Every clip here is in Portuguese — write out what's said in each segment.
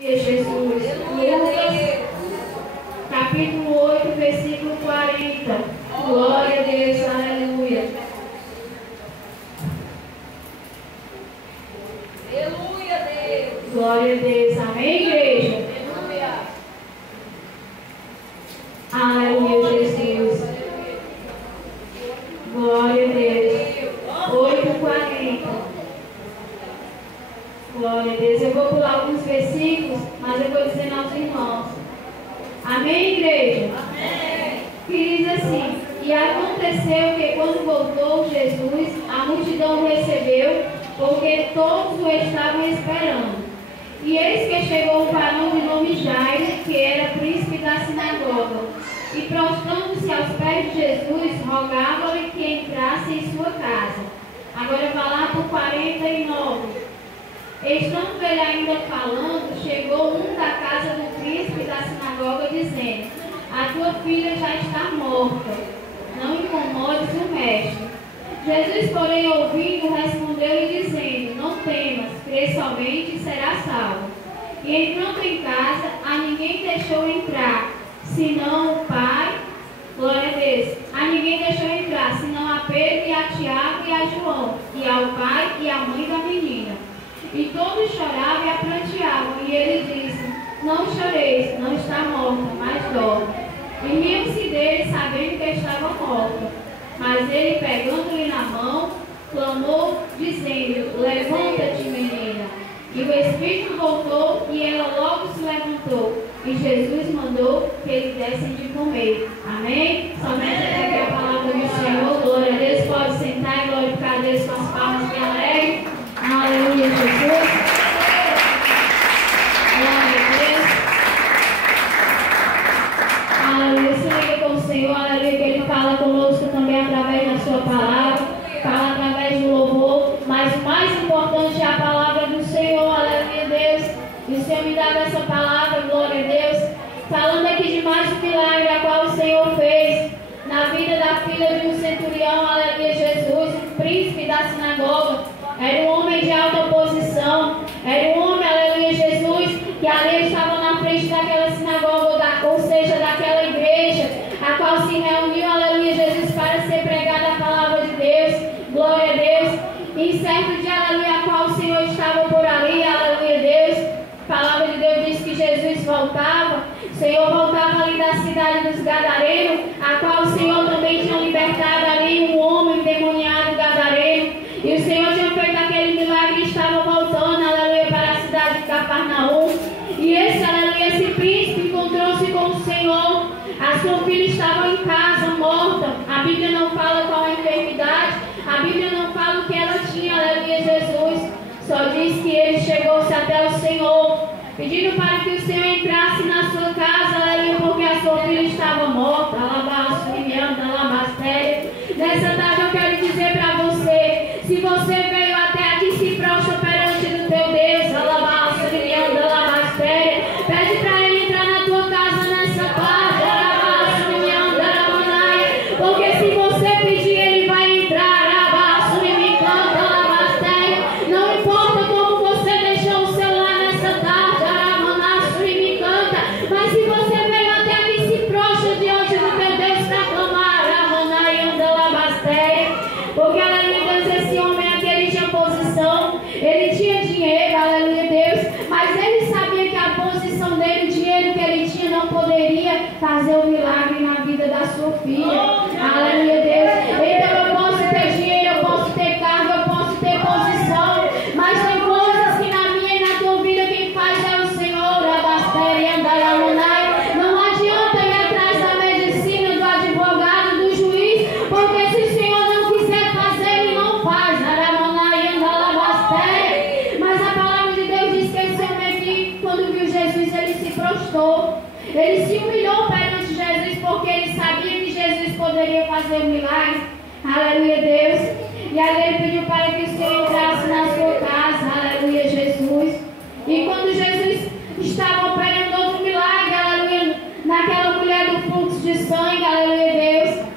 Jesus. Lucas, capítulo 8, versículo 40. Glória a Deus, aleluia. Aleluia, Deus. Glória a Deus, amém, igreja? Aleluia, Jesus. Glória a Deus. 8:40. Glória a Deus. Eu vou pular alguns versículos, mas eu vou dizendo aos irmãos. Amém, igreja? Amém. Que diz assim: e aconteceu que quando voltou Jesus, a multidão o recebeu, porque todos o estavam esperando. E eis que chegou um varão de nome Jairo, que era príncipe da sinagoga, e prostrando-se aos pés de Jesus, rogava-lhe que entrasse em sua casa. Agora vai lá por 49. Estando ele ainda falando, chegou um da casa do príncipe da sinagoga, dizendo: a tua filha já está morta, não incomodes o mestre. Jesus, porém, ouvindo, respondeu-lhe dizendo: não temas, crê somente e serás salvo. E entrando em casa, a ninguém deixou entrar, senão o pai, glória a Deus, a ninguém deixou entrar, senão a Pedro e a Tiago e a João, e ao pai e à mãe da menina. E todos choravam e a pranteavam, e ele disse: não choreis, não está morta, mas dorme. E riam-se dele, sabendo que estava morta. Mas ele, pegando-lhe na mão, clamou, dizendo: levanta-te, menina. E o espírito voltou, e ela logo se levantou. E Jesus mandou que eles dessem de comer. Amém? Somente até aqui a palavra do Senhor. Glória a Deus. Pode sentar e glorificar a Deus com as palmas que alegre. Aleluia, Jesus. Glória a Deus. Aleluia. Se liga com o Senhor. Aleluia. Que Ele fala conosco também através da sua palavra. Fala através do louvor. Mas o mais importante é a palavra do Senhor. Aleluia, Deus. E o Senhor me dava essa palavra. Glória a Deus. Falando aqui de mais um milagre a qual o Senhor fez na vida da filha de um centurião. Aleluia, Jesus. Um príncipe da sinagoga. Era um homem de alta posição. Era um homem, aleluia, Jesus, que ali estava na frente daquela sinagoga, ou seja, daquela igreja, a qual se reuniu, aleluia, Jesus, para ser pregada a palavra de Deus. Glória a Deus. E certo dia, aleluia, a qual o Senhor estava por ali, aleluia, Deus. A palavra de Deus diz que Jesus voltava. O Senhor voltava ali da cidade dos Gadarenos, a qual o Senhor também tinha libertado ali um homem endemoniado gadareno. E o Senhor tinha feito aquele milagre e estava voltando, aleluia, para a cidade de Cafarnaum. E esse, aleluia, esse príncipe encontrou-se com o Senhor. A sua filha estava em casa, morta. A Bíblia não fala qual a enfermidade. A Bíblia não fala o que ela tinha, aleluia, Jesus. Só diz que ele chegou-se até o Senhor, pedindo para que o Senhor entrasse na sua casa, aleluia, porque a sua filha estava morta. Nessa tarde eu quero dizer para você: se você veio até aqui, se prostra perante do teu Deus, pede para ele entrar na tua casa nessa tarde, porque se você pedir, ele vai entrar. Não importa como você deixou o celular nessa tarde, mas se você veio até aqui, se prostra diante do teu Deus para clamar. Porque, aleluia, Deus, esse homem aqui, ele tinha posição, ele tinha dinheiro, aleluia, Deus, mas ele sabia que a posição dele, o dinheiro que ele tinha, não poderia fazer um milagre na vida da sua filha. Aleluia, Deus. Então eu posso ter dinheiro, eu posso ter cargo, eu posso ter posição, mas tem coisas que na minha e na tua vida quem faz é o Senhor. Não adianta ir atrás da medicina, do advogado, do juiz, porque se o Senhor não quiser fazer, ele não faz. Mas a palavra de Deus diz que esse homem aqui, quando viu Jesus, ele se prostrou. Ele se humilhou perante Jesus, porque ele sabia que Jesus poderia fazer um milagre. Aleluia, Deus. E aí ele pediu para que o Senhor entrasse na sua casa. Aleluia, Jesus. E quando Jesus estava operando outro milagre, aleluia, naquela mulher do fluxo de sangue, aleluia, Deus,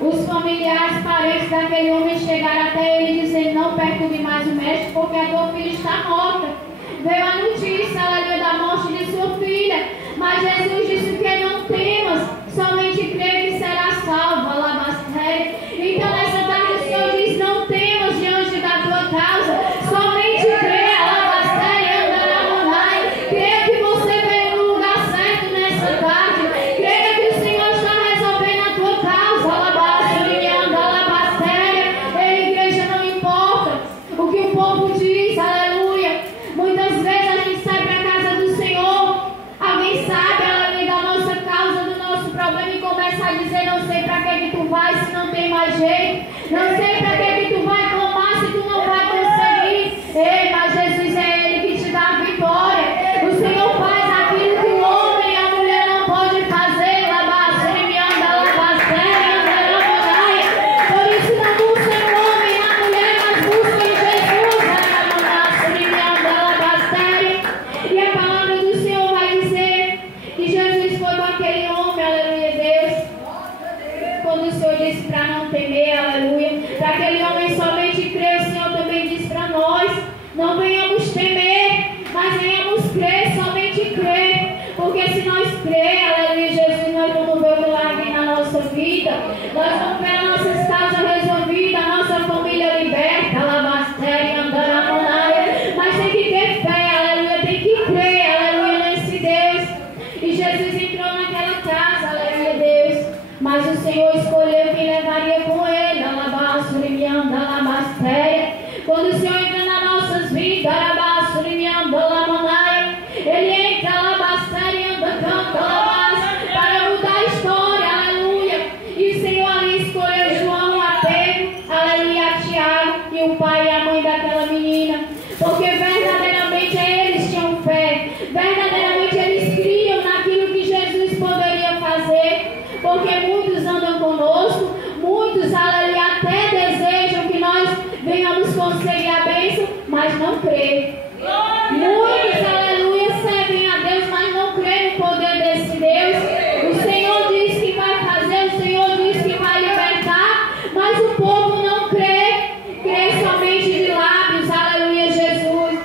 os familiares, parentes daquele homem chegaram até ele dizendo: não perturbe mais o mestre, porque a tua filha está morta. Veio a notícia, aleluia, da morte Não sei para que tu vai clamar se tu não vai conseguir. Ei, mas Jesus é Ele que te dá a vitória. O Senhor faz aquilo que o homem e a mulher não podem fazer. Por isso não busquem o homem e a mulher, mas busquem Jesus. E a palavra do Senhor vai dizer que Jesus foi com aquele homem, aleluia, Deus. Quando o Senhor disse para não temer, aleluia, para aquele homem somente crer, o Senhor também disse para nós: não venhamos temer, mas venhamos crer, somente crer. Porque se nós crer, aleluia, Jesus, nós vamos ver o milagre na nossa vida, nós vamos ver as nossas causas resolvidas, a nossa família liberta, alabaster, andar na monária. Mas tem que ter fé, aleluia, tem que crer, aleluia, nesse Deus. E Jesus entrou naquela casa, aleluia, Deus. Mas o Senhor escolheu quem levaria com ele, alabassurianda, alabaster. Quando o Senhor entra nas nossas vidas, alabassurianda, alamonaia, Ele entra, alabassurianda, canta, alabassurianda, para mudar a história, aleluia. E o Senhor ali escolheu João, a Pedro, aleluia, a Tiago e o pai e a mãe daquela menina. Porque verdadeiramente eles tinham fé, verdadeiramente eles criam naquilo que Jesus poderia fazer. Porque muitos andam conosco, muitos, aleluia, até desejam que nós venhamos conseguir a bênção, mas não creem. Muitos, aleluia, servem a Deus, mas não creem no poder desse Deus. O Senhor diz que vai fazer, o Senhor diz que vai libertar, mas o povo não crê. Crê somente de lábios, aleluia, Jesus.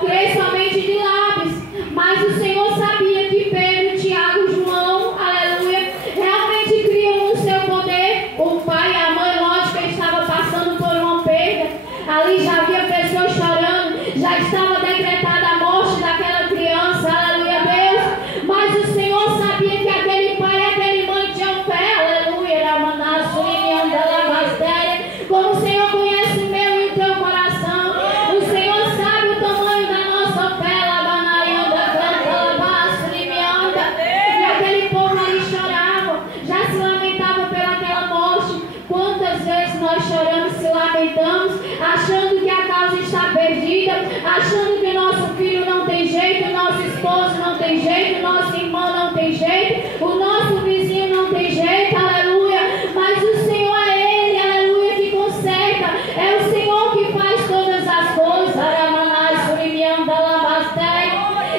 Crê somente de lábios. Mas o Senhor sabia que Pedro, Tiago, João, aleluia, realmente criam no seu poder. O pai e a mãe, lógico, estava passando por uma perda. Ali já havia pessoas chorando, já estava decretada a morte daquela criança, aleluia, Deus. Mas o Senhor sabia que aquele pai e aquele mãe tinham fé, aleluia, como o Senhor conhece o meu e o teu coração, o Senhor sabe o tamanho da nossa fé, e aquele povo ali chorava, já se lamentava pelaquela morte. Quantas vezes nós choramos, se lamentamos, achando que a causa está perdida, achando que o nosso filho não tem jeito, o nosso esposo não tem jeito, o nosso irmão não tem jeito, o nosso vizinho não tem jeito, aleluia. Mas o Senhor é Ele, aleluia, que conserta, é o Senhor que faz todas as coisas,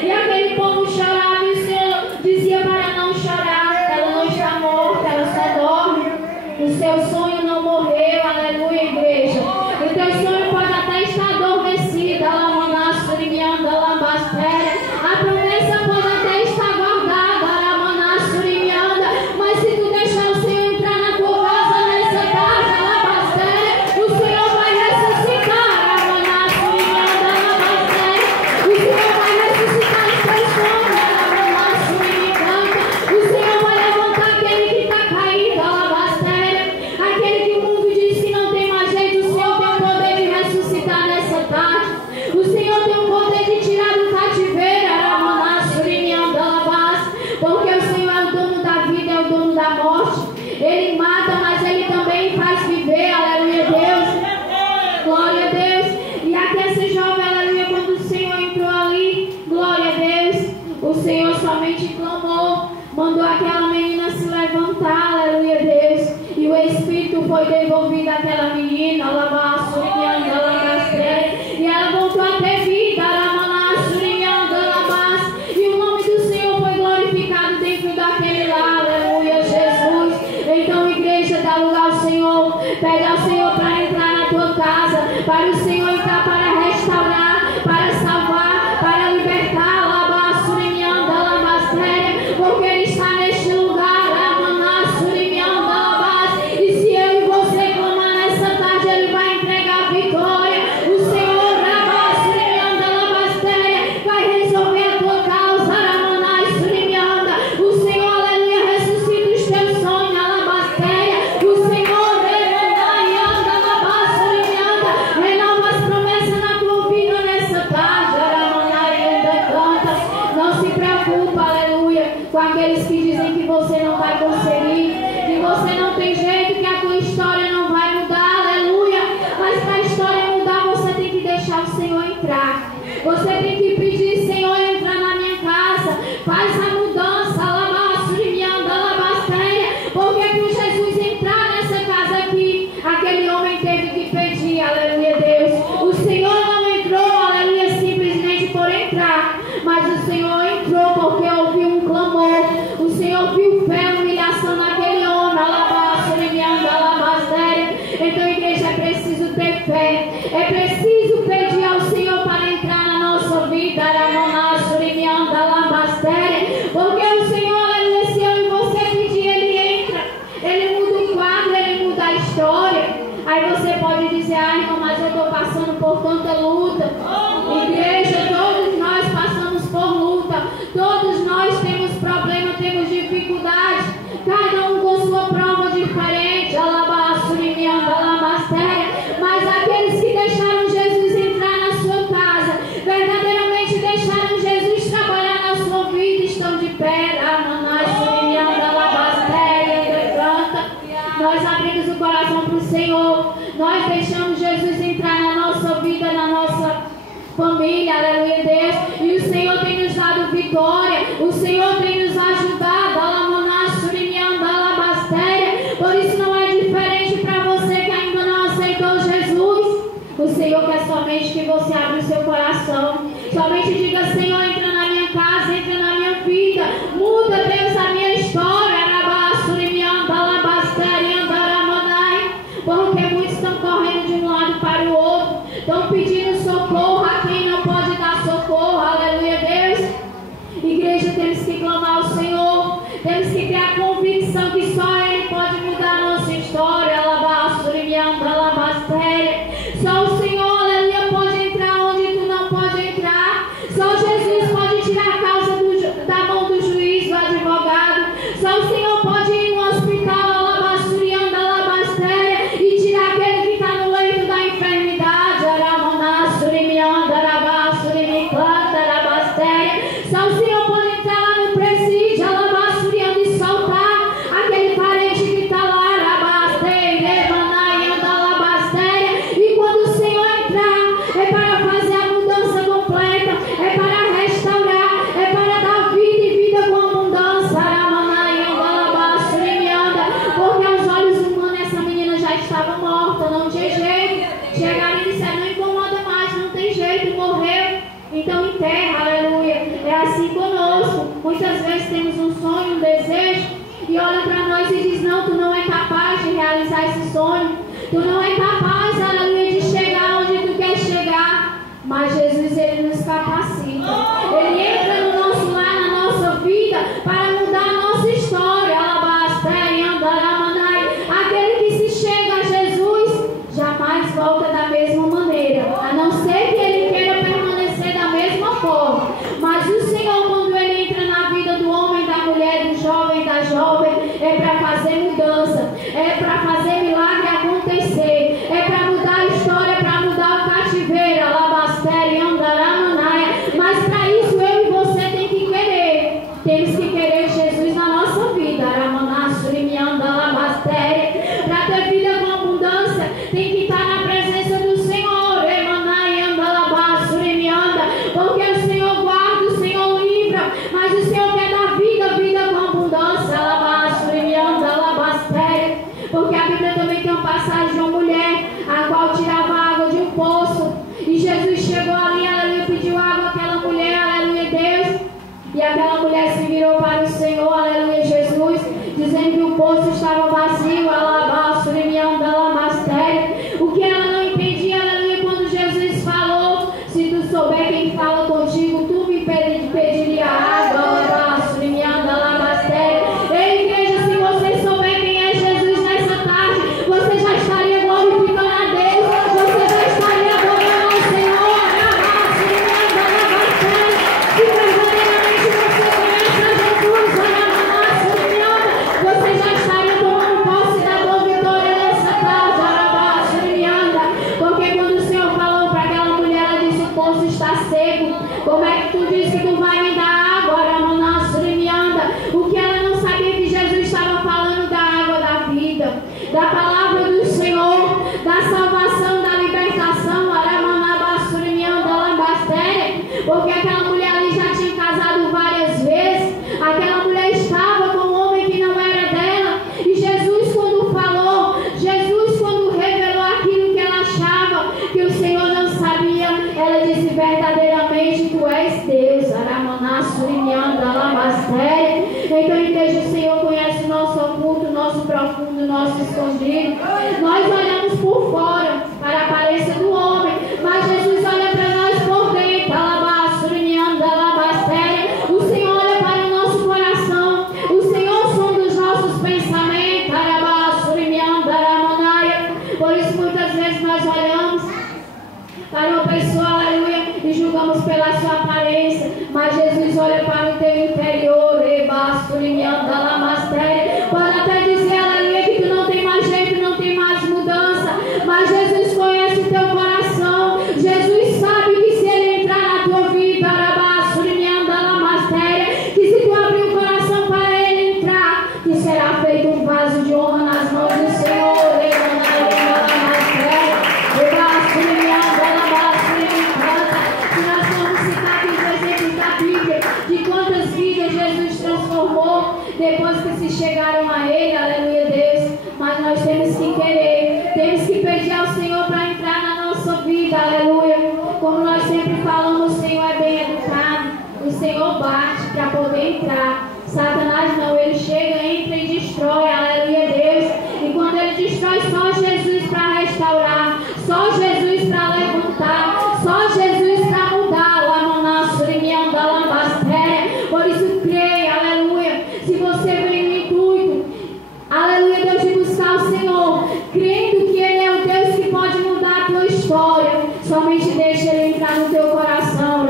e aquele povo chorava e o Senhor dizia para não chorar, ela não está morta, ela só dorme, o seu sonho não morreu, aleluia, igreja. O teu sonho pode até estar adormecido, a promessa pode até estar guardada, mas se tu deixar o Senhor entrar na tua casa, nessa casa, o Senhor vai ressuscitar, o Senhor vai ressuscitar os teus sonhos, o Senhor vai levantar aquele que está caído, aquele que o mundo diz que não tem mais jeito. O Senhor tem o poder de ressuscitar nessa tarde. O Senhor tem o poder de tirar do cativeiro, porque o Senhor é o dono da vida, é o dono da morte. Ele mata, mas Ele também faz viver, aleluia, Deus. Glória a Deus. E aqui essa jovem, aleluia, quando o Senhor entrou ali, glória a Deus, o Senhor somente clamou, mandou aquela menina se levantar, aleluia, Deus. E o Espírito foi devolvido àquela menina, e ela voltou a ter vida, e o nome do Senhor foi glorificado dentro daquele lar, aleluia, Jesus. Então, igreja, dá lugar ao Senhor, pede ao Senhor para entrar na tua casa, para o Senhor entrar para restaurar, para salvar, para libertar, porque Ele está neste lugar, e se eu e você clamar nessa tarde, Ele vai entregar a vitória. O Senhor vai resolver a tua causa, o Senhor, aleluia, ressuscita os teus sonhos, o Senhor renova as promessas na tua vida nessa tarde, não se preocupa, aleluia, com aqueles que dizem que você não vai conseguir, que você não tem jeito, que a tua história não mas o Senhor entrou porque ouviu um clamor. O Senhor viu fé, humilhação naquele homem. Então, igreja, é preciso ter fé. É preciso pedir ao Senhor para entrar na nossa vida. Porque o Senhor, se eu e você pedir, Ele entra. Ele muda o quadro, Ele muda a história. Aí você pode dizer, irmão, mas eu estou passando por tanta luta. Igreja, todos nós passamos por luta. Todos nós temos problemas, temos dificuldades. Cada um com sua prova diferente. Mas aqueles que deixaram Jesus entrar na sua casa, verdadeiramente deixaram Jesus trabalhar na sua vida, estão de pé. Nós abrimos o coração para o Senhor. Nós deixamos Jesus entrar na nossa vida, na nossa família, aleluia, Deus. E o Senhor tem nos dado vitória. O Senhor tem nos ajudado. Por isso não é diferente para você que ainda não aceitou Jesus. O Senhor quer somente que você abra o seu coração. Somente diga, Senhor, entra na minha casa, entra na minha vida. Muda, Deus, a minha história. Porque muitos estão correndo de um lado para o outro. Estão pedindo socorro a quem não pode dar socorro. Aleluia, Deus. Igreja, temos que clamar ao Senhor. Temos que ter a convicção que só Ele pode mudar a nossa história. Só o Senhor, aleluia, pode entrar onde tu não pode entrar. Só Jesus pode tirar a causa da mão do juiz, do advogado. Só o Senhor pode ir no hospital, e tirar aquele que está no leito da enfermidade. Só o Senhor pode entrar lá no presídio, e soltar aquele parente que está lá. E quando o Senhor entrar, é para fazer a mudança completa, é para restaurar, é para dar vida e vida com abundância. Porque aos olhos humanos essa menina já estava morta, não tinha jeito. Chegaram e disseram, não incomoda mais, não tem jeito, morreu. Então enterra, aleluia. É assim conosco. Muitas vezes temos um sonho, um desejo, e olha para nós e diz, não, tu não é capaz de realizar esse sonho. Tu não é capaz, aleluia, de chegar onde tu quer chegar. Mas Jesus, Ele nos capacita. Ele entra no nosso lar, na nossa vida, para mudar a nossa história. Aquele que se chega a Jesus, jamais volta da mesma maneira. A não ser que ele queira permanecer da mesma forma. Mas o Senhor, quando Ele entra na vida do homem, da mulher, do jovem, da jovem, é para fazer mudança, é para fazer milagre acontecer, é para mudar a história, para mudar o cativeiro. Mas para isso eu e você tem que querer. Temos que querer Jesus na nossa vida. Para ter vida com abundância, tem que estar na presença do Senhor. Porque o Senhor guarda, o Senhor livra, mas o Senhor quer dar vida, vida com abundância. Porque a Bíblia também tem uma passagem de uma mulher, a qual tirava água de um poço. E Jesus chegou ali, aleluia, pediu água àquela mulher, aleluia, Deus. E aquela mulher se virou para o Senhor, aleluia, Jesus, dizendo que o poço estava vazio, o que ela não entendia, aleluia, quando Jesus falou, se tu souber quem fala contigo, tu me pediria água, Ei, igreja, se você souber quem é Jesus nessa tarde, você já estaria glorificando a Deus, você já estaria adorando ao Senhor. Se verdadeiramente você conhece a Jesus, você já estaria tomando posse da tua vitória nessa tarde. Porque quando o Senhor falou para aquela mulher, ela disse, o poço está seco. Como é que tu diz que tu vai me dar água? O que ela não sabia que Jesus estava falando da água da vida, da palavra do Senhor, da salvação, da libertação. Porque aquela mulher ali já tinha casado várias vezes. Aquela mulher estava com um homem que não era dela. E Jesus, quando falou, Jesus, quando revelou aquilo que ela achava que o Senhor não sabia, ela disse, verdadeiramente tu és Deus. Alabastéria. Então, igreja, o Senhor conhece o nosso oculto, o nosso profundo, o nosso escondido. Nós olhamos por fora para a aparência do homem, mas Jesus olha para nós por dentro. Alabastéria, Alabastéria. O Senhor olha para o nosso coração. O Senhor sonda os nossos pensamentos. Alabastéria, Alabastéria. Por isso, muitas vezes nós olhamos para uma pessoa, aleluia, e julgamos pela sua aparência, mas Jesus olha para o teu interior. Pode até dizer, aleluia, que tu não tem mais jeito, não tem mais mudança, mas Jesus conhece o teu coração. Jesus sabe que se ele entrar na tua vida, que se tu abrir o coração para ele entrar, que será feito um vaso de honra nas mãos do Senhor. De quantas vidas Jesus transformou depois que se chegaram a Ele, aleluia, Deus. Mas nós temos que querer, temos que pedir ao Senhor para entrar na nossa vida, aleluia. Como nós sempre falamos, o Senhor é bem educado, o Senhor bate para poder entrar. Satanás não, ele chega, entra e destrói, aleluia, Deus. E quando ele destrói, só Jesus para restaurar, só Jesus para levantar, só Jesus para mudar. Por isso creia, aleluia. Se você vem no intuito, aleluia, Deus, de buscar o Senhor, crendo que Ele é o Deus que pode mudar a tua história, somente deixa Ele entrar no teu coração.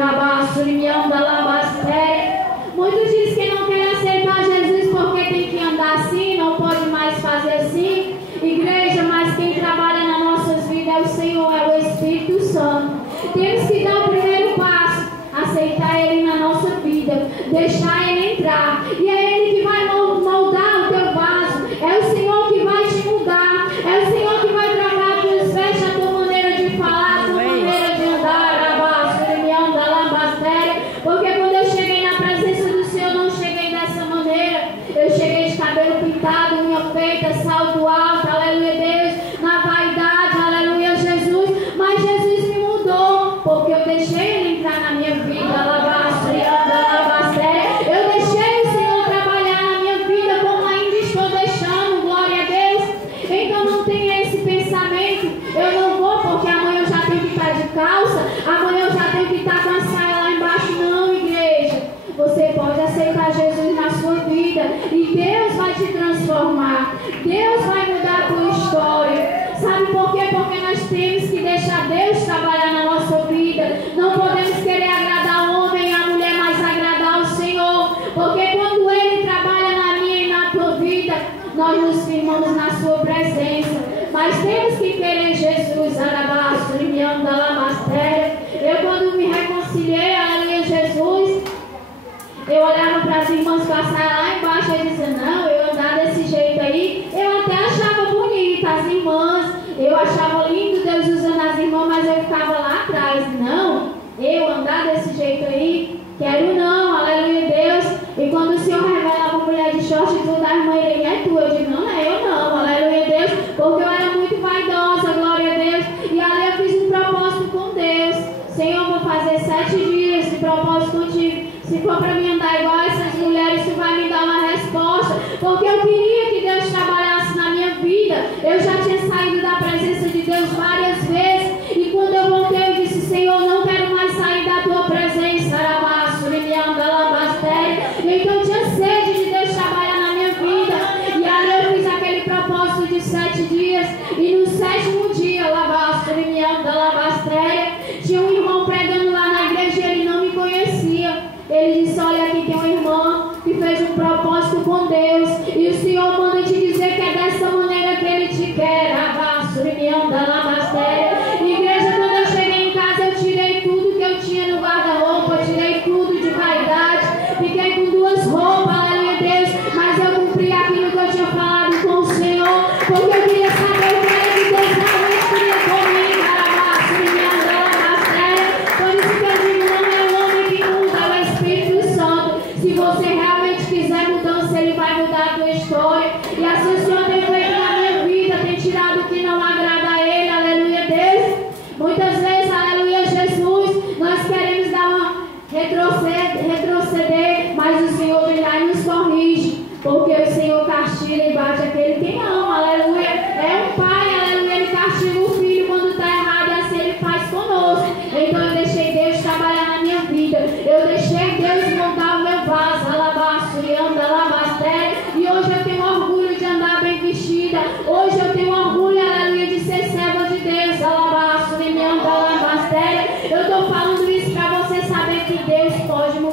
Muitos dizem que não querem aceitar Jesus porque tem que andar assim, não pode mais fazer assim. Igreja, mas quem trabalha nas nossas vidas é o Senhor, é o Espírito Santo. Temos que dar o primeiro passo, aceitar Ele na nossa vida, deixar Ele entrar, e é Ele que vai moldar o teu vaso, é o Senhor que vai te mudar, é o Senhor que vai trabalhar teus vestes, a tua maneira de falar, a tua maneira de andar, porque quando eu cheguei na presença do Senhor, não cheguei dessa maneira, eu cheguei de cabelo pintado, unha feita, salto alto, aleluia, Deus, na vaidade, aleluia, Jesus, mas Jesus me mudou, porque eu deixei Ele entrar na minha vida, eu deixei o Senhor trabalhar na minha vida, como ainda estou deixando, glória a Deus. Então não tenha esse pensamento, eu não vou porque amanhã eu já tenho que estar de calça, amanhã eu já tenho que estar com a saia lá embaixo. Não, igreja, você pode aceitar Jesus na sua vida e Deus vai te transformar, Deus vai mudar a tua história. Sabe por quê? Porque nós temos que deixar Deus trabalhar na nossa vida. Não podemos querer agradar o homem e a mulher, mas agradar o Senhor. Porque quando Ele trabalha na minha e na tua vida, nós nos firmamos na sua presença. Mas temos que querer Jesus. Eu quando me reconciliei, aleluia, Jesus, eu olhava para as irmãs passar lá embaixo e dizia, não, eu andar desse jeito aí, eu até achava bonita as irmãs, eu achava lindo Deus usando as irmãs, mas eu ficava lá atrás. Não, eu andar desse jeito aí, quero não, aleluia, Deus. E quando o Senhor revelava a mulher de short e tudo, a irmã Irene é tua, eu digo, não, é eu não, aleluia, Deus, porque eu era muito vaidosa, glória a Deus. E ali eu fiz um propósito com Deus, Senhor, vou fazer 7 dias de propósito contigo. Se for para mim andar igual a essas mulheres, tu vai me dar uma resposta, porque eu queria que Deus trabalhasse na minha vida. Eu já tinha saído da presença de Deus várias vezes, e quando eu voltei eu disse, Senhor, não quero mais sair da tua presença. Então eu tinha sede de Deus trabalhar na minha vida, e ali eu fiz aquele propósito de 7 dias, e no 7º dia, tinha um irmão pregando lá na igreja e ele não me conhecia. Ele disse, olha, aqui tem uma irmã que fez um propósito com Deus, e o Senhor manda te dizer que é dessa maneira que Ele te quer. Igreja, quando eu cheguei em casa, eu tirei tudo que eu tinha no guarda-roupa, tirei tudo de vaidade, fiquei com 2 roupas, aleluia, Deus, mas eu cumpri aquilo que eu tinha falado com o Senhor, porque eu queria saber o que era que Deus realmente queria comigo. Por isso que eu digo, não é o homem que muda, é o Espírito Santo. Se você realmente quiser mudança, Ele vai mudar a tua história. E assim o Senhor tem feito na minha vida, tem tirado o que não agrada a Ele, aleluia, Deus. Muitas vezes, aleluia, Jesus, nós queremos dar uma retroceder, mas o Senhor brilhar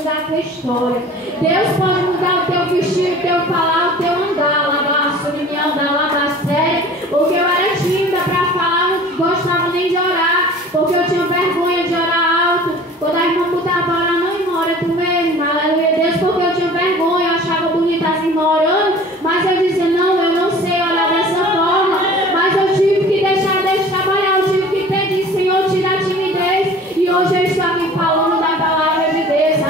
mudar a tua história. Deus pode mudar o teu vestir, o teu falar, o teu andar. Porque eu era tímida para falar, não gostava nem de orar, porque eu tinha vergonha de orar alto. Quando a irmã botava para orar, não, irmã, ora tu mesmo, aleluia Deus, porque eu tinha vergonha, eu achava bonita as irmãs orando, mas eu dizia, não, eu não sei orar dessa forma, mas eu tive que deixar Deus trabalhar, eu tive que pedir, Senhor, tira a timidez, e hoje eu estou aqui falando da palavra de Deus,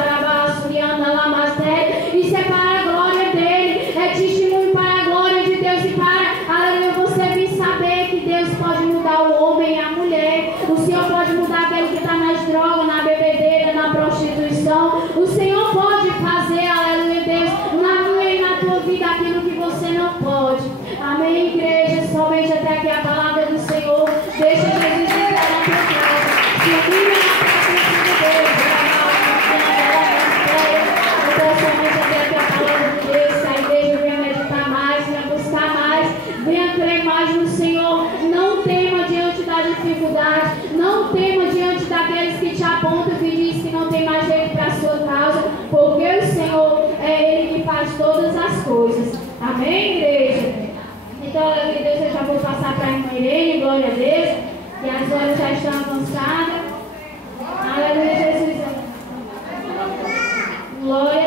isso é para a glória dele, é testemunho para a glória de Deus e para, aleluia, você vir saber que Deus pode mudar o homem e a mulher, o Senhor pode mudar aquele que está nas drogas, na bebedeira, na prostituição, o Senhor pode fazer, aleluia Deus, na minha e na tua vida aquilo que você não pode, amém igreja, somente até aqui a palavra do Senhor, deixa Jesus entrar na tua casa, se humilha na presença de Deus, então somente até aqui a palavra de Deus, que a igreja venha meditar mais, venha buscar mais, venha crer mais no Senhor, não tema diante da dificuldade, não tema diante daqueles que te apontam e dizem que não tem mais jeito para a sua causa, porque o Senhor é Ele que faz todas as coisas, amém igreja? Então, aleluia Deus, eu já vou passar para a irmã Irene, glória a Deus, e as horas já estão avançadas, aleluia Jesus, glória